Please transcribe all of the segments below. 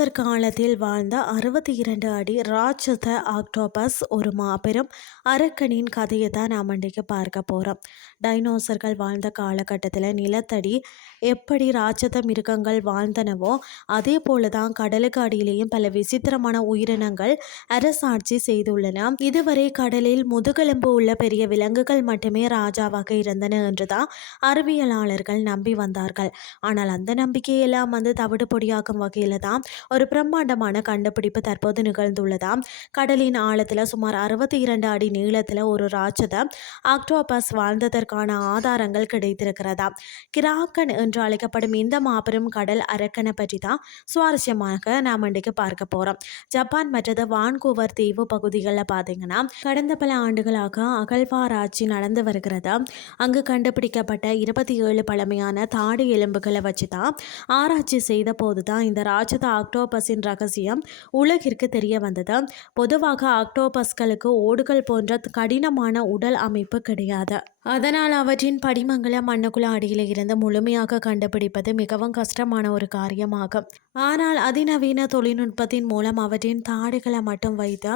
Dinosaur காலத்தில் வாழ்ந்த 62 அடி ராட்சத ஆக்டோபஸ் ஒரு மாபெரும் அரக்கனின் கதையை தான் நாம் இன்றைக்கு பார்க்க போகிறோம். டைனோசர்கள் வாழ்ந்த காலகட்டத்தில் நிலத்தடி எப்படி ராட்சத மிருகங்கள் வாழ்ந்தனவோ அதே போல தான் கடலுக்கு அடியிலேயும் பல விசித்திரமான உயிரினங்கள் அரசாட்சி செய்துள்ளன. இதுவரை கடலில் முதுகெலும்பு உள்ள பெரிய விலங்குகள் மட்டுமே ராஜாவாக இருந்தன என்றுதான் அறிவியலாளர்கள் நம்பி வந்தார்கள். ஆனால் அந்த நம்பிக்கையெல்லாம் தவிடுபொடியாக்கும் வகையில் தான் ஒரு பிரம்மாண்டமான கண்டுபிடிப்பு தற்போது நிகழ்ந்துள்ளதாம். கடலின் ஆழத்தில் சுமார் 62 அடி நீளத்தில் ஒரு ராட்சத ஆக்டோபஸ் வாழ்ந்ததற்கான ஆதாரங்கள் கிடைத்திருக்கிறதா. கிராக்கன் என்று அழைக்கப்படும் இந்த மாபெரும் கடல் அரக்கனை பற்றி தான் சுவாரஸ்யமாக நாம் இன்றைக்கு பார்க்க போகிறோம். ஜப்பான் மற்றது வான்கூவர் தீவு பகுதிகளில் பார்த்தீங்கன்னா கடந்த பல ஆண்டுகளாக அகழ்வாராய்ச்சி நடந்து வருகிறது. அங்கு கண்டுபிடிக்கப்பட்ட 27 பழமையான தாடை எலும்புகளை வச்சு தான் ஆராய்ச்சி செய்த போது தான் இந்த ராட்சத ஆக்டோபஸின் ரகசியம் உலகிற்கு தெரிய வந்தது. பொதுவாக ஆக்டோபஸ்களுக்கு ஓடுகள் போன்ற கடினமான உடல் அமைப்பு கிடையாது. அதனால் அவற்றின் படிமங்களை மண்ணுக்குள்ள அடியில் இருந்து முழுமையாக கண்டுபிடிப்பது மிகவும் கஷ்டமான ஒரு காரியமாகும். ஆனால் அதிநவீன தொழில்நுட்பத்தின் மூலம் அவற்றின் தாடைகளை மட்டும் வைத்து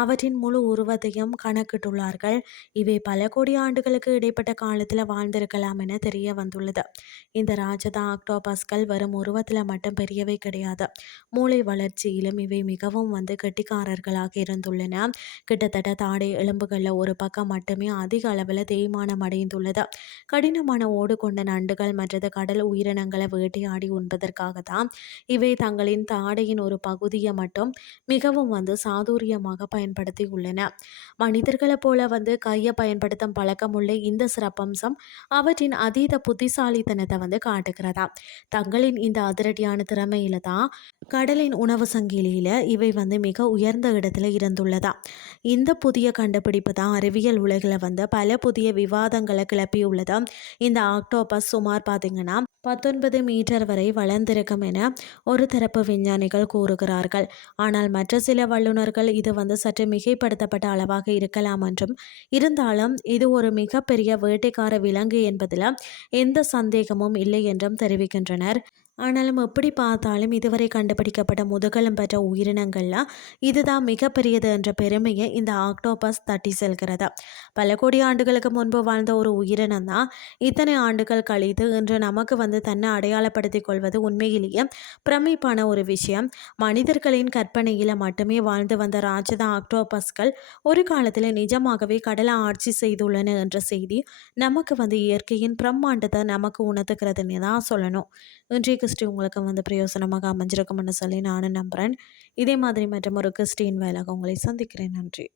அவற்றின் முழு உருவத்தையும் கணக்கிட்டுள்ளார்கள். இவை பல கோடி ஆண்டுகளுக்கு இடைப்பட்ட காலத்தில் வாழ்ந்திருக்கலாம் என தெரிய வந்துள்ளது. இந்த ராட்சத ஆக்டோபஸ்கள் வரும் உருவத்தில் மட்டும் பெரியவை கிடையாது, மூளை வளர்ச்சியிலும் இவை மிகவும் கெட்டிக்காரர்களாக இருந்துள்ளன. கிட்டத்தட்ட தாடை எலும்புகளில் ஒரு பக்கம் மட்டுமே அதிக அளவில் தேய்மானம் அடைந்துள்ளது. கடினமான ஓடு கொண்ட நண்டுகள் மற்றது கடல் உயிரினங்களை வேட்டையாடி உண்பதற்காகத்தான் இவை தங்களின் தாடையின் ஒரு பகுதியை மட்டும் மிகவும் சாதுரியமாக பயன்படுத்தி உள்ளன. மனிதர்களை போல கையை பயன்படுத்தும் பழக்கமுள்ள இந்த சிறப்பம்சம் அவற்றின் அதீத புத்திசாலித்தனத்தை காட்டுகிறதா. தங்களின் இந்த அதிரடியான திறமையில தான் கடலின் உணவு சங்கிலியில இவை மிக உயர்ந்த இடத்துல இருந்துள்ளதா. இந்த புதிய கண்டுபிடிப்பு தான் அறிவியல் உலகில் பல புதிய விவாதங்களை கிளப்பியுள்ளது. இந்த ஆக்டோபஸ் சுமார் பார்த்தீங்கன்னா 19 மீட்டர் வரை வளர்ந்திருக்கும் என ஒரு தரப்பு விஞ்ஞானிகள் கூறுகிறார்கள். ஆனால் மற்ற சில வல்லுநர்கள் இது சற்று மிகைப்படுத்தப்பட்ட அளவாக இருக்கலாம் என்றும், இருந்தாலும் இது ஒரு மிகப்பெரிய வேட்டைக்கார விலங்கு என்பதில் எந்த சந்தேகமும் இல்லை என்றும் தெரிவிக்கின்றனர். ஆனாலும் எப்படி பார்த்தாலும் இதுவரை கண்டுபிடிக்கப்பட்ட முதுகெலும் பெற்ற உயிரினங்கள்லாம் இதுதான் மிகப்பெரியது என்ற பெருமையை இந்த ஆக்டோபஸ் தட்டி செல்கிறது. பல கோடி ஆண்டுகளுக்கு முன்பு வாழ்ந்த ஒரு உயிரினம் தான் இத்தனை ஆண்டுகள் கழித்து இன்று நமக்கு தன்னை அடையாளப்படுத்திக் கொள்வது உண்மையிலேயே பிரமிப்பான ஒரு விஷயம். மனிதர்களின் கற்பனையில் மட்டுமே வாழ்ந்து வந்த ராட்சத ஆக்டோபஸ்கள் ஒரு காலத்தில் நிஜமாகவே கடலை ஆட்சி செய்துள்ளன என்ற செய்தி நமக்கு இயற்கையின் பிரம்மாண்டத்தை நமக்கு உணர்த்துகிறதுன்னு தான் சொல்லணும். இன்றைய கிறிஸ்டி உங்களுக்கு பிரயோசனமாக அமைஞ்சிருக்கும்னு சொல்லி நானும் நம்புகிறேன். இதே மாதிரி மற்றும் ஒரு கிறிஸ்டின் வேலையாக உங்களை சந்திக்கிறேன். நன்றி.